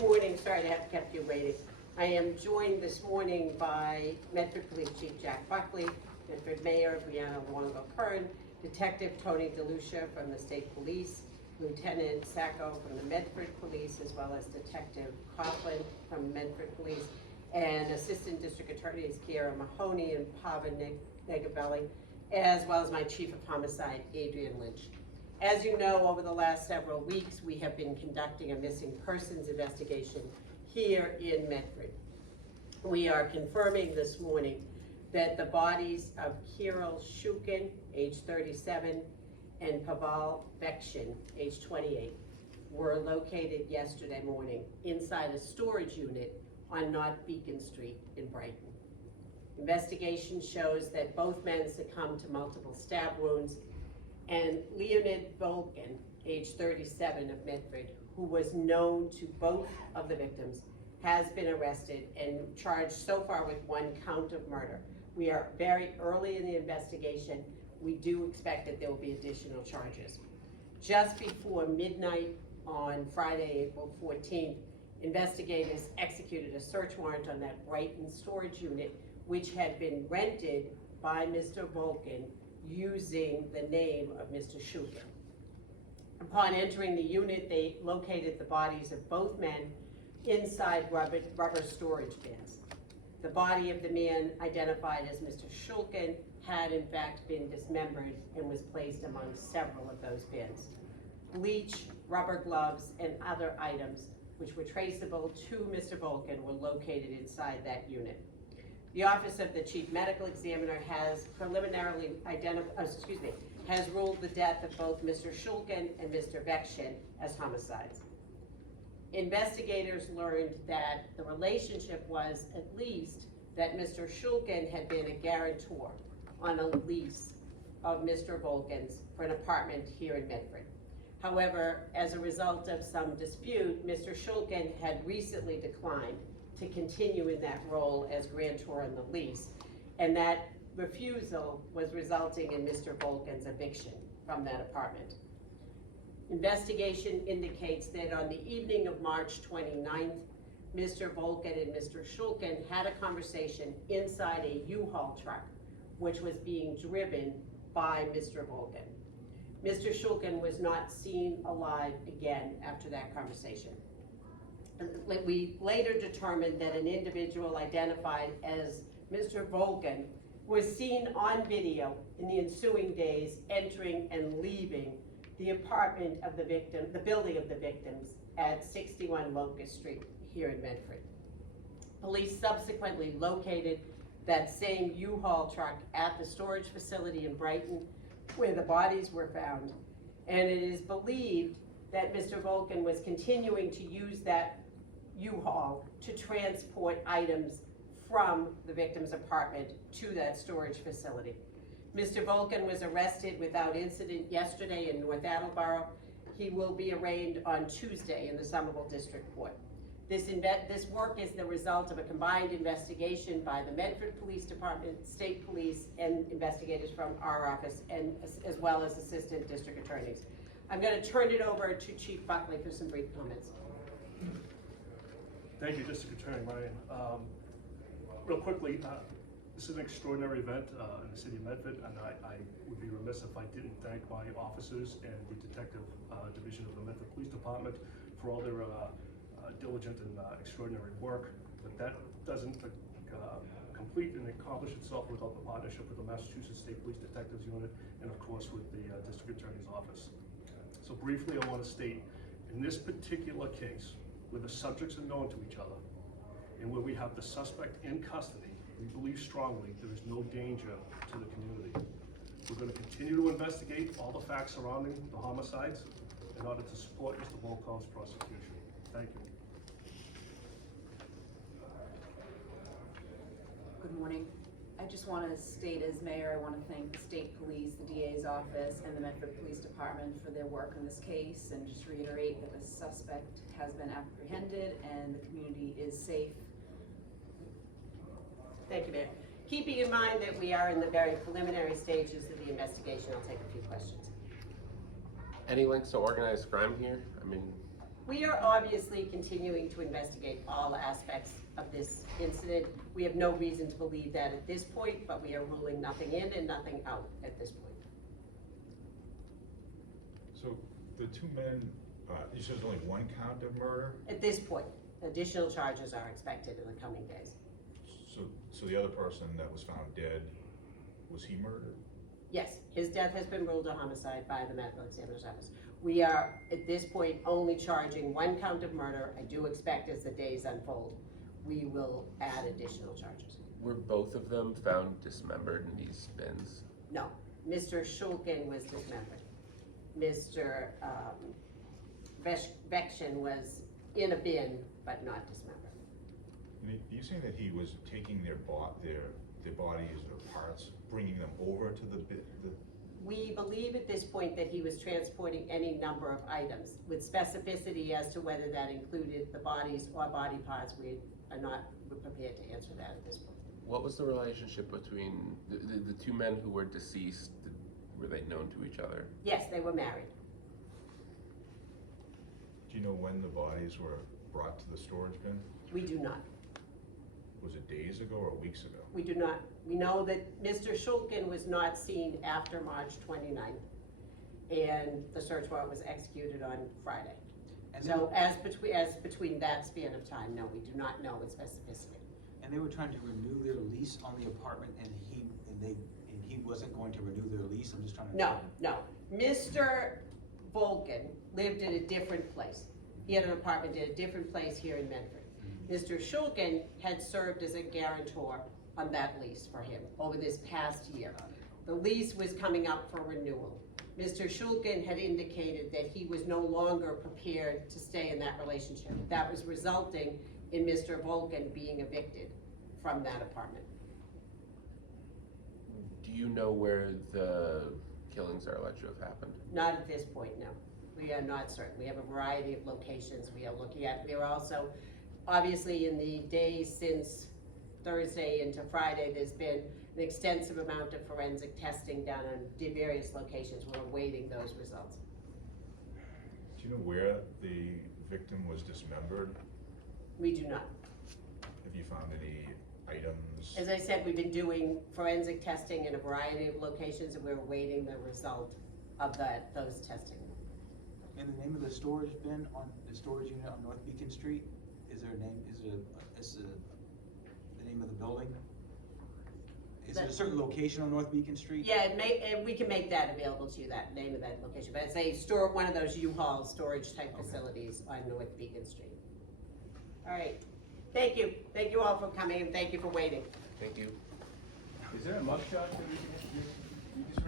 morning. Sorry to have kept you waiting. I am joined this morning by Medford Police Chief Jack Buckley, Medford Mayor Brianna Luongo-Kern, Detective Tony DeLucia from the State Police, Lieutenant Sacco from the Medford Police, as well as Detective Coughlin from Medford Police, and Assistant District Attorneys Kiera Mahoney and Pava Negabelli, as well as my Chief of Homicide, Adrian Lynch. As you know, over the last several weeks, we have been conducting a missing persons investigation here in Medford. We are confirming this morning that the bodies of Kirill Shukin, age 37, and Pavel Vekshin, age 28, were located yesterday morning inside a storage unit on North Beacon Street in Brighton. Investigation shows that both men succumbed to multiple stab wounds, and Leonid Volkin, age 37 of Medford, who was known to both of the victims, has been arrested and charged so far with one count of murder. We are very early in the investigation. We do expect that there will be additional charges. Just before midnight on Friday, April 14th, investigators executed a search warrant on that Brighton storage unit, which had been rented by Mr. Volkin using the name of Mr. Shukin. Upon entering the unit, they located the bodies of both men inside rubber storage bins. The body of the man identified as Mr. Shulkin had in fact been dismembered and was placed among several of those bins. Bleach, rubber gloves, and other items which were traceable to Mr. Volkin were located inside that unit. The Office of the Chief Medical Examiner has preliminarily has ruled the death of both Mr. Shulkin and Mr. Vekshin as homicides. Investigators learned that the relationship was at least that Mr. Shulkin had been a guarantor on a lease of Mr. Volkin's for an apartment here in Medford. However, as a result of some dispute, Mr. Shulkin had recently declined to continue in that role as grantor on the lease, and that refusal was resulting in Mr. Volkin's eviction from that apartment. Investigation indicates that on the evening of March 29th, Mr. Volkin and Mr. Shulkin had a conversation inside a U-Haul truck, which was being driven by Mr. Volkin. Mr. Shulkin was not seen alive again after that conversation. We later determined that an individual identified as Mr. Volkin was seen on video in the ensuing days entering and leaving the apartment of the victim, the building of the victims at 61 Locust Street here in Medford. Police subsequently located that same U-Haul truck at the storage facility in Brighton where the bodies were found, and it is believed that Mr. Volkin was continuing to use that U-Haul to transport items from the victim's apartment to that storage facility. Mr. Volkin was arrested without incident yesterday in North Attleboro. He will be arraigned on Tuesday in the Somerville District Court. This work is the result of a combined investigation by the Medford Police Department, State Police, and investigators from our office, and as well as assistant district attorneys. I'm going to turn it over to Chief Buckley for some brief comments. Thank you, District Attorney Ryan. Real quickly, this is an extraordinary event in the city of Medford, and I would be remiss if I didn't thank my officers and the Detective Division of the Medford Police Department for all their diligent and extraordinary work. But that doesn't complete and accomplish itself without the partnership with the Massachusetts State Police Detectives Unit and of course with the District Attorney's Office. So briefly, I want to state, in this particular case, where the subjects are known to each other and where we have the suspect in custody, we believe strongly there is no danger to the community. We're going to continue to investigate all the facts surrounding the homicides in order to support Mr. Volkov's prosecution. Thank you. Good morning. I just want to state, as mayor, I want to thank the state police, the DA's office, and the Medford Police Department for their work on this case, and just reiterate that the suspect has been apprehended and the community is safe. Thank you, Mayor. Keeping in mind that we are in the very preliminary stages of the investigation, I'll take a few questions. Any links to organized crime here? I mean, We are obviously continuing to investigate all aspects of this incident. We have no reason to believe that at this point, but we are ruling nothing in and nothing out at this point. So the two men, you said there's only one count of murder? At this point, additional charges are expected in the coming days. So the other person that was found dead, was he murdered? Yes, his death has been ruled a homicide by the medical examiner's office. We are, at this point, only charging one count of murder. I do expect as the days unfold, we will add additional charges. Were both of them found dismembered in these bins? No, Mr. Shulkin was dismembered. Mr. Vection was in a bin, but not dismembered. You saying that he was taking their bodies or parts, bringing them over to the We believe at this point that he was transporting any number of items. With specificity as to whether that included the bodies or body parts, we're prepared to answer that at this point. What was the relationship between the two men who were deceased? Were they known to each other? Yes, they were married. Do you know when the bodies were brought to the storage bin? We do not. Was it days ago or weeks ago? We do not. We know that Mr. Shulkin was not seen after March 29th, and the search warrant was executed on Friday. And So as between that span of time, no, we do not know with specificity. And they were trying to renew their lease on the apartment, and he wasn't going to renew their lease. I'm just trying to. No. Mr. Volkin lived in a different place. He had an apartment in a different place here in Medford. Mr. Shulkin had served as a guarantor on that lease for him over this past year. The lease was coming up for renewal. Mr. Shulkin had indicated that he was no longer prepared to stay in that relationship. That was resulting in Mr. Volkin being evicted from that apartment. Do you know where the killings are alleged to have happened? Not at this point, no. We are not certain. We have a variety of locations we are looking at. We are also, obviously, in the days since Thursday into Friday, there's been an extensive amount of forensic testing done on various locations. We're awaiting those results. Do you know where the victim was dismembered? We do not. Have you found any items? As I said, we've been doing forensic testing in a variety of locations, and we're awaiting the result of those testing. And the name of the storage bin on the storage unit on North Beacon Street, is there a name, is it the name of the building? Is it a certain location on North Beacon Street? Yeah, we can make that available to you, that name of that location, but it's one of those U-Haul storage type facilities on North Beacon Street. All right, thank you all for coming, and thank you for waiting. Thank you. Is there a mugshot that we can